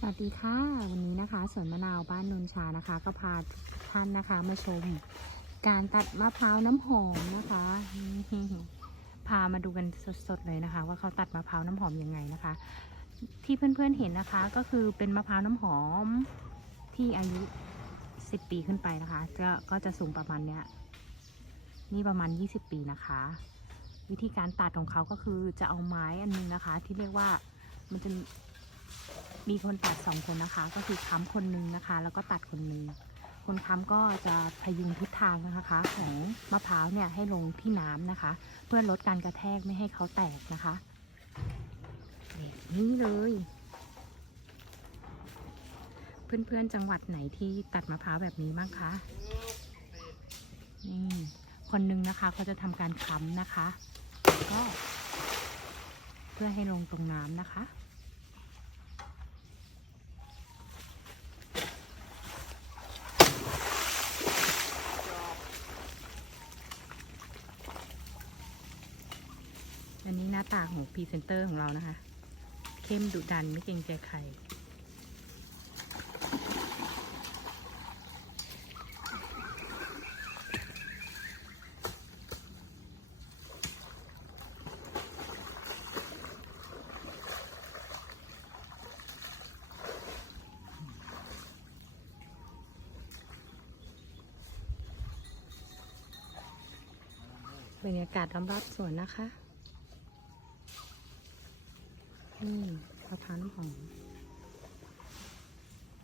สวัสดีค่ะ วันนี้นะคะสวนมะนาวบ้านนนชานะคะ ก็พาทุกท่านนะคะมาชม การตัดมะพร้าวน้ำหอมนะคะ พามาดูกันสดๆเลยนะคะ ว่าเขาตัดมะพร้าวน้ำหอมยังไงนะคะ ที่เพื่อนๆเห็นนะคะ ก็คือเป็นมะพร้าวน้ำหอมที่อายุ 10 ปีขึ้นไปนะคะก็ก็จะสูงประมาณเนี้ยนี่ประมาณ 20 ปีนะคะ วิธีการตัดของเขาก็คือจะเอาไม้อันนึงนะคะ ที่เรียกว่ามันจะ มีคนตัดสองคนนะคะ ก็คือค้ำคนนึงนะคะ แล้วก็ตัดคนนึงคนค้ำก็จะพยุงทิศทางนะคะของมะพร้าวเนี่ยให้ลงที่น้ำนะคะ เพื่อลดการกระแทกไม่ให้เขาแตกนะคะนี่เลย เพื่อนๆจังหวัดไหนที่ตัดมะพร้าวแบบนี้บ้างคะนี่คนนึงนะคะเขาจะทำการค้ำนะคะ ก็เพื่อให้ลงตรงน้ำนะคะ อันนี้หน้าตาของพรีเซนเตอร์ของเรานะคะ เข้มดุดันไม่เกรงใจใครบรรยากาศรอบๆสวนนะคะ นี่มะทาน้ำหอม